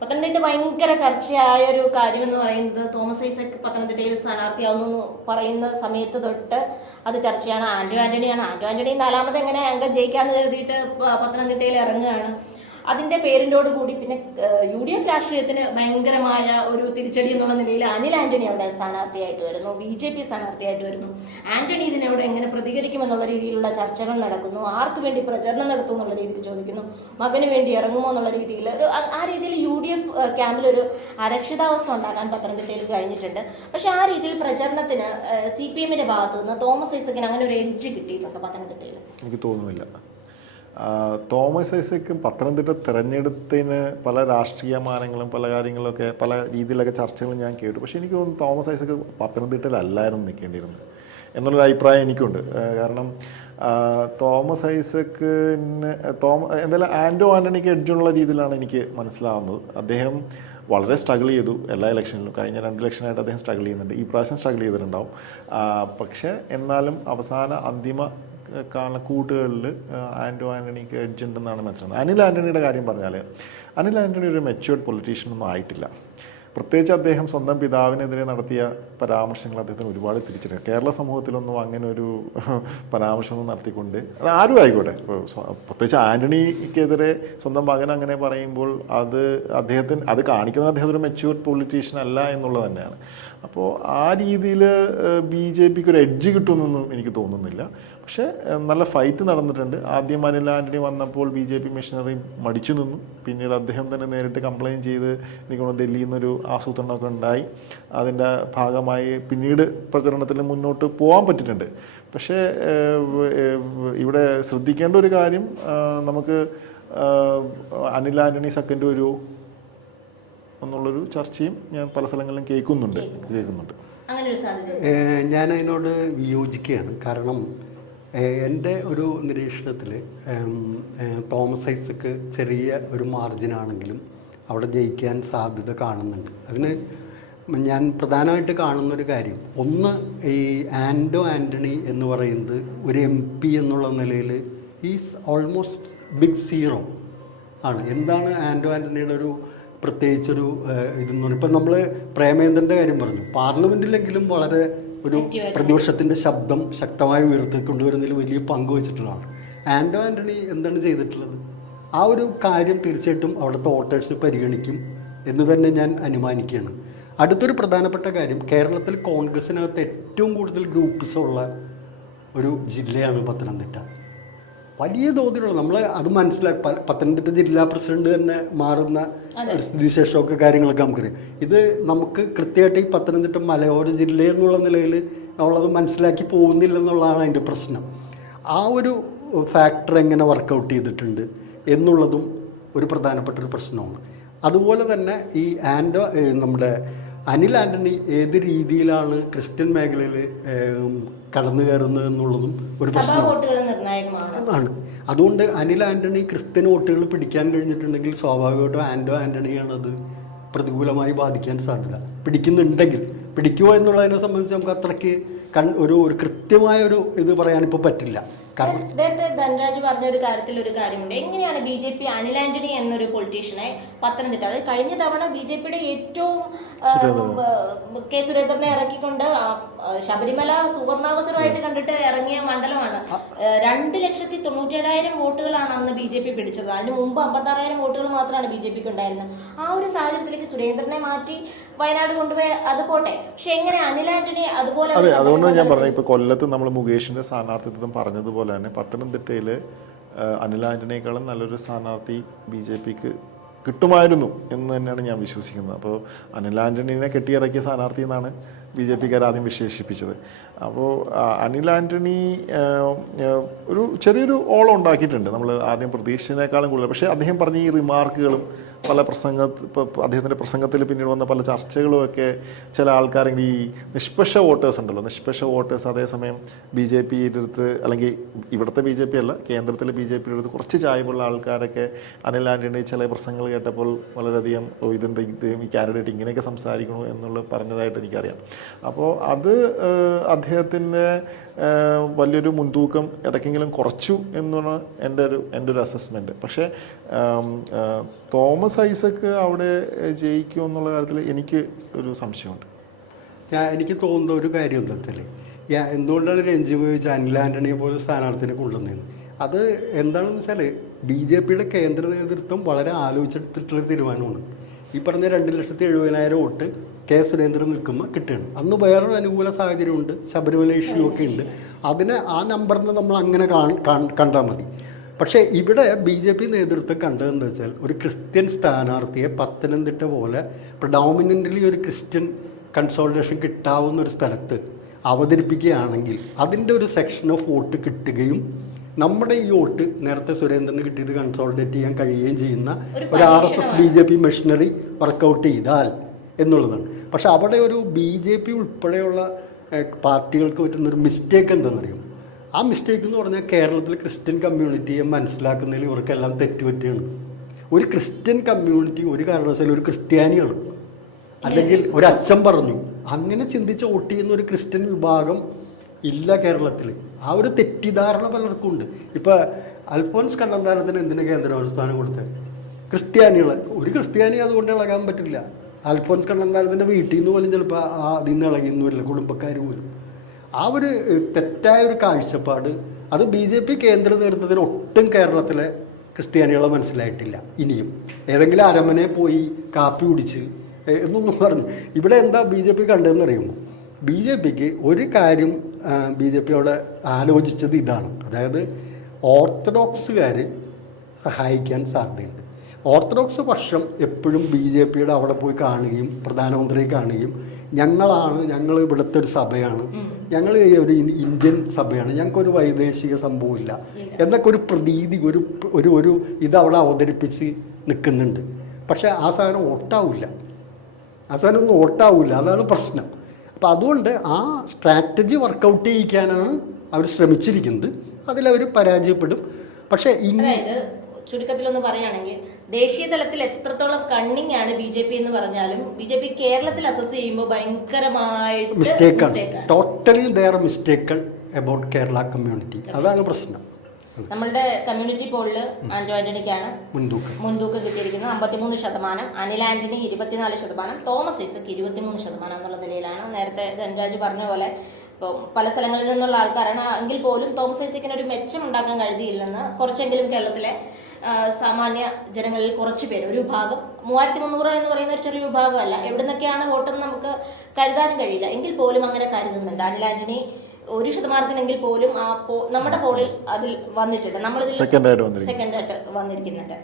പത്തനംതിട്ട ഭയങ്കര ചർച്ചയായ ഒരു കാര്യം എന്ന് പറയുന്നത് തോമസ് ഐസക് പത്തനംതിട്ടയിൽ സ്ഥാനാർത്ഥിയാവുന്നു പറയുന്ന സമയത്ത് തൊട്ട് അത് ചർച്ചയാണ്. ആന്റോ ആന്റണി 4ാമത് എങ്ങനെ അംഗം ജയിക്കാന്ന് കരുതിയിട്ട് പത്തനംതിട്ടയിൽ ഇറങ്ങുകയാണ്. അതിന്റെ പേരിനോട് കൂടി പിന്നെ UDF രാഷ്ട്രീയത്തിന് ഭയങ്കരമായ ഒരു തിരിച്ചടി എന്നുള്ള നിലയിൽ അനിൽ ആന്റണി അവിടെ സ്ഥാനാർത്ഥിയായിട്ട് വരുന്നു, BJP സ്ഥാനാർത്ഥിയായിട്ട് വരുന്നു. ആന്റണി ഇതിനവിടെ എങ്ങനെ പ്രതികരിക്കുമെന്നുള്ള രീതിയിലുള്ള ചർച്ചകൾ നടക്കുന്നു. ആർക്ക് വേണ്ടി പ്രചരണം നടത്തും എന്നുള്ള രീതിയിൽ ചോദിക്കുന്നു. മകന് വേണ്ടി ഇറങ്ങുമോ എന്നുള്ള രീതിയിൽ ആ രീതിയിൽ UDF ക്യാമ്പിൽ ഒരു അരക്ഷിതാവസ്ഥ ഉണ്ടാക്കാൻ പത്തനംതിട്ടയിൽ കഴിഞ്ഞിട്ടുണ്ട്. പക്ഷെ ആ രീതിയിൽ പ്രചരണത്തിന് CPM-ന്റെ ഭാഗത്ത് നിന്ന് തോമസ് ഐസക്കിന് അങ്ങനെ ഒരു എഡ്ജ് കിട്ടിയിട്ടുണ്ടോ പത്തനംതിട്ടയിൽ? എനിക്ക് തോന്നുന്നില്ല. തോമസ് ഐസക് പത്തനംതിട്ട തിരഞ്ഞെടുത്തതിന് പല രാഷ്ട്രീയ മാനങ്ങളും പല കാര്യങ്ങളൊക്കെ പല രീതിയിലൊക്കെ ചർച്ചകളും ഞാൻ കേട്ടു. പക്ഷേ എനിക്ക് തോന്നുന്നു തോമസ് ഐസക് പത്തനംതിട്ടയിലല്ലായിരുന്നു നിൽക്കേണ്ടിയിരുന്നത് എന്നുള്ളൊരു അഭിപ്രായം എനിക്കുണ്ട്. കാരണം തോമസ് ഐസക്കിന് എന്തായാലും ആന്റോ ആന്റണിക്ക് എഡ്ജുള്ള രീതിയിലാണ് എനിക്ക് മനസ്സിലാവുന്നത്. അദ്ദേഹം വളരെ സ്ട്രഗിൾ ചെയ്തു എല്ലാ ഇലക്ഷനിലും. കഴിഞ്ഞ 2 ഇലക്ഷനായിട്ട് അദ്ദേഹം സ്ട്രഗിൾ ചെയ്യുന്നുണ്ട്. ഈ പ്രാവശ്യം സ്ട്രഗിൾ ചെയ്തിട്ടുണ്ടാവും. പക്ഷേ എന്നാലും അവസാന അന്തിമ കൂട്ടുകളിൽ ആന്റോ ആന്റണിക്ക് എഡ്ജ് ഉണ്ടെന്നാണ് മനസ്സിലാകുന്നത്. അനിൽ ആന്റണിയുടെ കാര്യം പറഞ്ഞാൽ അനിൽ ആന്റണി ഒരു മെച്യൂർഡ് പൊളിറ്റീഷ്യൻ ഒന്നും ആയിട്ടില്ല. പ്രത്യേകിച്ച് അദ്ദേഹം സ്വന്തം പിതാവിനെതിരെ നടത്തിയ പരാമർശങ്ങൾ അദ്ദേഹത്തിന് ഒരുപാട് തിരിച്ചറിയാം. കേരള സമൂഹത്തിലൊന്നും അങ്ങനെ ഒരു പരാമർശമൊന്നും നടത്തിക്കൊണ്ട് അത് ആരും ആയിക്കോട്ടെ, പ്രത്യേകിച്ച് ആന്റണിക്കെതിരെ സ്വന്തം മകൻ അങ്ങനെ പറയുമ്പോൾ അത് കാണിക്കുന്നത് അദ്ദേഹം ഒരു മെച്യൂർഡ് പൊളിറ്റീഷ്യൻ അല്ല എന്നുള്ളത് തന്നെയാണ്. അപ്പോൾ ആ രീതിയിൽ BJPക്ക് ഒരു എഡ്ജ് കിട്ടുമെന്നൊന്നും എനിക്ക് തോന്നുന്നില്ല. പക്ഷേ നല്ല ഫൈറ്റ് നടന്നിട്ടുണ്ട്. ആദ്യം അനിൽ ആന്റണി വന്നപ്പോൾ BJP മിഷനറി മടിച്ചു നിന്നു. പിന്നീട് അദ്ദേഹം തന്നെ നേരിട്ട് കംപ്ലയിൻറ്റ് ചെയ്ത് എനിക്ക് തോന്നുന്നു ഡൽഹിയിൽ നിന്നൊരു ആസൂത്രണമൊക്കെ ഉണ്ടായി. അതിൻ്റെ ഭാഗമായി പിന്നീട് പ്രചരണത്തിൽ മുന്നോട്ട് പോകാൻ പറ്റിയിട്ടുണ്ട്. പക്ഷേ ഇവിടെ ശ്രദ്ധിക്കേണ്ട ഒരു കാര്യം, നമുക്ക് അനിൽ ആന്റണി സെക്കൻഡ് വരുമോ എന്നുള്ളൊരു ചർച്ചയും ഞാൻ പല സ്ഥലങ്ങളിലും കേൾക്കുന്നുണ്ട്. ഞാൻ അതിനോട് വിയോജിക്കുകയാണ്. കാരണം എൻ്റെ ഒരു നിരീക്ഷണത്തിൽ തോമസ് ഐസക്ക് ചെറിയ ഒരു മാർജിനാണെങ്കിലും അവിടെ ജയിക്കാൻ സാധ്യത കാണുന്നുണ്ട്. അതിന് ഞാൻ പ്രധാനമായിട്ട് കാണുന്നൊരു കാര്യം, ഒന്ന് ഈ ആന്റോ ആന്റണി എന്ന് പറയുന്നത് ഒരു MP എന്നുള്ള നിലയിൽ ഈസ് ഓൾമോസ്റ്റ് ബിഗ് സീറോ ആണ്. എന്താണ് ആന്റോ ആന്റണിയുടെ ഒരു പ്രത്യേകിച്ചൊരു ഇതെന്ന് പറഞ്ഞാൽ, ഇപ്പം നമ്മൾ പ്രേമേന്ദ്രൻ്റെ കാര്യം പറഞ്ഞു, പാർലമെൻറ്റിലെങ്കിലും വളരെ ഒരു പ്രതിപക്ഷത്തിൻ്റെ ശബ്ദം ശക്തമായി ഉയർത്തിക്കൊണ്ടുവരുന്നതിൽ വലിയ പങ്ക് വെച്ചിട്ടുള്ളതാണ്. ആന്റോ ആന്റണി എന്താണ് ചെയ്തിട്ടുള്ളത്? ആ ഒരു കാര്യം തീർച്ചയായിട്ടും അവിടുത്തെ വോട്ടേഴ്സ് പരിഗണിക്കും എന്ന് തന്നെ ഞാൻ അനുമാനിക്കുകയാണ്. അടുത്തൊരു പ്രധാനപ്പെട്ട കാര്യം, കേരളത്തിൽ കോൺഗ്രസിനകത്ത് ഏറ്റവും കൂടുതൽ ഗ്രൂപ്പിസമുള്ള ഒരു ജില്ലയാണ് പത്തനംതിട്ട. വലിയ തോതിലുള്ള നമ്മൾ അത് മനസ്സിലാക്കി പത്തനംതിട്ട ജില്ലാ പ്രസിഡന്റ് തന്നെ മാറുന്ന വിശേഷമൊക്കെ കാര്യങ്ങളൊക്കെ നമുക്കറിയാം. ഇത് നമുക്ക് കൃത്യമായിട്ട് ഈ പത്തനംതിട്ട മലയോര ജില്ല എന്നുള്ള നിലയിൽ നമ്മളത് മനസ്സിലാക്കി പോകുന്നില്ലെന്നുള്ളതാണ് അതിൻ്റെ പ്രശ്നം. ആ ഒരു ഫാക്ടർ എങ്ങനെ വർക്കൗട്ട് ചെയ്തിട്ടുണ്ട് എന്നുള്ളതും ഒരു പ്രധാനപ്പെട്ട ഒരു പ്രശ്നമാണ്. അതുപോലെ തന്നെ ഈ നമ്മുടെ അനിൽ ആന്റണി ഏത് രീതിയിലാണ് ക്രിസ്ത്യൻ മേഖലയിൽ കടന്നു കയറുന്നത് എന്നുള്ളതും ഒരു പ്രശ്നമാണ്. അതുകൊണ്ട് അനിൽ ആന്റണി ക്രിസ്ത്യൻ വോട്ടുകൾ പിടിക്കാൻ കഴിഞ്ഞിട്ടുണ്ടെങ്കിൽ സ്വാഭാവികമായിട്ടും ആന്റോ ആന്റണിയാണ് അത് പ്രതികൂലമായി ബാധിക്കാൻ സാധ്യത. പിടിക്കുമോ എന്നുള്ളതിനെ സംബന്ധിച്ച് നമുക്ക് അത്രയ്ക്ക് ഒരു കൃത്യമായ ഒരു ഇത് പറയാനിപ്പോൾ പറ്റില്ല. നേരത്തെ ധനരാജ് പറഞ്ഞ ഒരു കാര്യമുണ്ട്. എങ്ങനെയാണ് BJP അനിൽ ആന്റണി എന്നൊരു പൊളിറ്റീഷ്യനെ പത്തനംതിട്ട, അതായത് കഴിഞ്ഞ തവണ BJPയുടെ ഏറ്റവും K. സുരേന്ദ്രനെ ഇറക്കിക്കൊണ്ട് ശബരിമല സുവർണാവസരമായിട്ട് കണ്ടിട്ട് ഇറങ്ങിയ മണ്ഡലമാണ്. 2,97,000 വോട്ടുകളാണ് അന്ന് BJP പിടിച്ചത്. അതിന് മുമ്പ് 56,000 വോട്ടുകൾ മാത്രമാണ് BJPക്ക് ഉണ്ടായിരുന്നത്. ആ ഒരു സാഹചര്യത്തിലേക്ക് സുരേന്ദ്രനെ മാറ്റി വയനാട് കൊണ്ടുപോയി അത് പോട്ടെ. പക്ഷെ എങ്ങനെ അനിൽ ആന്റണി അതുപോലെ? അതെ, അതുകൊണ്ടാണ് ഞാൻ പറഞ്ഞത്. ഇപ്പോൾ കൊല്ലത്ത് നമ്മൾ മുകേഷിന്റെ സ്ഥാനാർത്ഥിത്വം പറഞ്ഞതുപോലെ തന്നെ പത്തനംതിട്ടയിൽ അനിൽ ആന്റണിയേക്കാളും നല്ലൊരു സ്ഥാനാർത്ഥി BJPക്ക് കിട്ടുമായിരുന്നു എന്ന് തന്നെയാണ് ഞാൻ വിശ്വസിക്കുന്നത്. അപ്പോൾ അനിൽ ആന്റണിനെ കെട്ടിയിറക്കിയ സ്ഥാനാർത്ഥി എന്നാണ് BJPക്കാർ ആദ്യം വിശേഷിപ്പിച്ചത്. അപ്പോൾ അനിൽ ആന്റണി ഒരു ചെറിയൊരു ഓളം ഉണ്ടാക്കിയിട്ടുണ്ട്, നമ്മൾ ആദ്യം പ്രതീക്ഷിച്ചതിനേക്കാളും കൂടുതൽ. പക്ഷേ അദ്ദേഹം പറഞ്ഞ ഈ റിമാർക്കുകളും പല അദ്ദേഹത്തിൻ്റെ പ്രസംഗത്തിൽ പിന്നീട് വന്ന പല ചർച്ചകളുമൊക്കെ ചില ആൾക്കാരെങ്കിൽ ഈ നിഷ്പക്ഷ വോട്ടേഴ്സ് ഉണ്ടല്ലോ, നിഷ്പക്ഷ വോട്ടേഴ്സ് അതേസമയം BJPയുടെ അടുത്ത്, അല്ലെങ്കിൽ ഇവിടുത്തെ BJP അല്ല കേന്ദ്രത്തിലെ BJPയുടെ അടുത്ത് കുറച്ച് ചായ്വുള്ള ആൾക്കാരൊക്കെ അനിൽ ആന്റണി ചില പ്രസംഗങ്ങൾ കേട്ടപ്പോൾ വളരെയധികം ഇതെന്താ ഈ കാൻഡിഡേറ്റ് ഇങ്ങനെയൊക്കെ സംസാരിക്കണു എന്നുള്ളത് പറഞ്ഞതായിട്ട് എനിക്കറിയാം. അപ്പോൾ അത് അദ്ദേഹത്തിൻ്റെ വലിയൊരു മുൻതൂക്കം ഇടയ്ക്കെങ്കിലും കുറച്ചു എന്നാണ് എൻ്റെ ഒരു അസസ്മെൻറ്റ്. പക്ഷേ തോമസ് ഐസക്ക് അവിടെ ജയിക്കും എന്നുള്ള കാര്യത്തിൽ എനിക്ക് ഒരു സംശയമുണ്ട്. എനിക്ക് തോന്നുന്ന ഒരു കാര്യം എന്താ വെച്ചാൽ, എന്തുകൊണ്ടാണ് രഞ്ജി ഉപയോഗിച്ച് അനിൽ ആൻ്റണിയെ പോലെ സ്ഥാനാർത്ഥിനെ കൊണ്ടുവന്നത്? അത് എന്താണെന്ന് വെച്ചാൽ BJPയുടെ കേന്ദ്ര നേതൃത്വം വളരെ ആലോചിച്ചെടുത്തിട്ടുള്ള തീരുമാനമാണ്. ഈ പറഞ്ഞ 2,70,70,000 വോട്ട് കെ സുരേന്ദ്രൻ നിൽക്കുമ്പോൾ കിട്ടുകയാണ്. അന്ന് വേറൊരു അനുകൂല സാഹചര്യമുണ്ട്, ശബരിമല ഇഷ്യൂ ഒക്കെ ഉണ്ട്. അതിനെ ആ നമ്പറിനെ നമ്മൾ അങ്ങനെ കണ്ടാൽ മതി. പക്ഷേ ഇവിടെ BJP നേതൃത്വം കണ്ടതെന്ന് വെച്ചാൽ ഒരു ക്രിസ്ത്യൻ സ്ഥാനാർത്ഥിയെ പത്തനംതിട്ട പോലെ പ്രിഡോമിനൻ്റലി ഒരു ക്രിസ്ത്യൻ കൺസോൾട്ടേഷൻ കിട്ടാവുന്ന ഒരു സ്ഥലത്ത് അവതരിപ്പിക്കുകയാണെങ്കിൽ അതിൻ്റെ ഒരു സെക്ഷൻ ഓഫ് വോട്ട് കിട്ടുകയും നമ്മുടെ ഈ വോട്ട് നേരത്തെ സുരേന്ദ്രന് കിട്ടിയത് കൺസോൾട്ടേറ്റ് ചെയ്യാൻ കഴിയുകയും ചെയ്യുന്ന ഒരു RSS BJP മെഷീനറി വർക്കൗട്ട് ചെയ്താൽ എന്നുള്ളതാണ്. പക്ഷെ അവിടെ ഒരു BJP ഉൾപ്പെടെയുള്ള പാർട്ടികൾക്ക് പറ്റുന്നൊരു മിസ്റ്റേക്ക് എന്താണെന്നറിയും? ആ മിസ്റ്റേക്ക് എന്ന് പറഞ്ഞാൽ കേരളത്തിലെ ക്രിസ്ത്യൻ കമ്മ്യൂണിറ്റിയെ മനസ്സിലാക്കുന്നതിൽ ഇവർക്കെല്ലാം തെറ്റുപറ്റുകയാണ്. ഒരു ക്രിസ്ത്യൻ കമ്മ്യൂണിറ്റി ഒരു കാരണവശാലും ഒരു ക്രിസ്ത്യാനിയാണ്, അല്ലെങ്കിൽ ഒരു അച്ഛൻ പറഞ്ഞു, അങ്ങനെ ചിന്തിച്ച് വോട്ട് ചെയ്യുന്ന ഒരു ക്രിസ്ത്യൻ വിഭാഗം ഇല്ല കേരളത്തിൽ. ആ ഒരു തെറ്റിദ്ധാരണ പലർക്കും ഉണ്ട്. ഇപ്പം അൽഫോൻസ് കണ്ണന്താനത്തിന് എന്തിനാ കേന്ദ്ര സ്ഥാനം കൊടുത്തത്? ക്രിസ്ത്യാനികൾ, ഒരു ക്രിസ്ത്യാനി അതുകൊണ്ട് ഇളകാൻ പറ്റില്ല. അൽഫോൻസ് കണ്ണന്താനത്തിൻ്റെ വീട്ടിൽ നിന്ന് പോലും ചിലപ്പോൾ അതിൽ നിന്ന് ഇളകിയെന്ന് വരില്ല, കുടുംബക്കാർ പോലും. ആ ഒരു തെറ്റായ ഒരു കാഴ്ചപ്പാട് അത് BJP കേന്ദ്ര നേതൃത്വത്തിന് ഒട്ടും കേരളത്തിലെ ക്രിസ്ത്യാനികളെ മനസ്സിലായിട്ടില്ല. ഇനിയും ഏതെങ്കിലും അരമനയെ പോയി കാപ്പി കുടിച്ച് എന്നൊന്നും പറഞ്ഞു. ഇവിടെ എന്താ BJP കണ്ടതെന്ന് അറിയുമോ? BJPക്ക് ഒരു കാര്യം BJP അവിടെ ആലോചിച്ചത് ഇതാണ്, അതായത് ഓർത്തഡോക്സുകാർ സഹായിക്കാൻ സാധ്യതയുണ്ട്. ഓർത്തഡോക്സ് പക്ഷം എപ്പോഴും BJPയുടെ അവിടെ പോയി കാണുകയും പ്രധാനമന്ത്രിയെ കാണുകയും ഞങ്ങൾ ഇവിടുത്തെ ഒരു സഭയാണ്, ഞങ്ങൾ ഒരു ഇന്ത്യൻ സഭയാണ്, ഞങ്ങൾക്കൊരു വൈദേശിക സംഭവമില്ല എന്നൊക്കെ ഒരു പ്രതീതി ഒരു ഇതവിടെ അവതരിപ്പിച്ച് നിൽക്കുന്നുണ്ട്. പക്ഷേ ആ സാധനം ഓട്ടാവില്ല, ഒന്നും ഓട്ടാവില്ല. അതാണ് പ്രശ്നം. അപ്പം അതുകൊണ്ട് ആ സ്ട്രാറ്റജി വർക്കൗട്ട് ചെയ്യിക്കാനാണ് അവർ ശ്രമിച്ചിരിക്കുന്നത്. അതിലവർ പരാജയപ്പെടും. പക്ഷേ ചുരുക്കത്തിലൊന്ന് പറയുകയാണെങ്കിൽ ദേശീയ തലത്തിൽ എത്രത്തോളം കണ്ണിങ് ആണ് BJP എന്ന് പറഞ്ഞാലും BJP കേരളത്തിൽ അസസ് ചെയ്യുമ്പോൾ ഭയങ്കരമായിട്ട് മിസ്റ്റേക്കാണ്. Totally they're mistaken about Kerala community. അതാണ് പ്രശ്നം. നമ്മളുടെ കമ്മ്യൂണിറ്റി പോളില് ആന്റോ ആന്റണിക്കാണ് മുൻതൂക്കം കിട്ടിയിരിക്കുന്നത് 53%, അനിൽ ആന്റണി 24%, തോമസ് ഐസക് 23% എന്നുള്ള നിലയിലാണ്. നേരത്തെ ധൻരാജ് പറഞ്ഞ പോലെ ഇപ്പോൾ പല സ്ഥലങ്ങളിൽ നിന്നുള്ള ആൾക്കാരാണ് എങ്കിൽ പോലും തോമസ് ഐസക്കിന് ഒരു മെച്ചം ഉണ്ടാക്കാൻ കഴിയില്ലെന്ന് കുറച്ചെങ്കിലും കേരളത്തിലെ സാമാന്യ ജനങ്ങളിൽ കുറച്ച് പേര്, ഒരു വിഭാഗം, 3300 എന്ന് പറയുന്ന ഒരു ചെറിയ വിഭാഗമല്ല, എവിടെ നിന്നൊക്കെയാണ് വോട്ടെന്ന് നമുക്ക് കരുതാനും കഴിയില്ല. എങ്കിൽ പോലും അങ്ങനെ കരുതുന്നുണ്ട്. അനിൽ ആന്റണി 1% പോലും നമ്മുടെ പോളിൽ അതിൽ വന്നിട്ടുണ്ട്. നമ്മൾ സെക്കൻഡായിട്ട് വന്നിരിക്കുന്നുണ്ട്.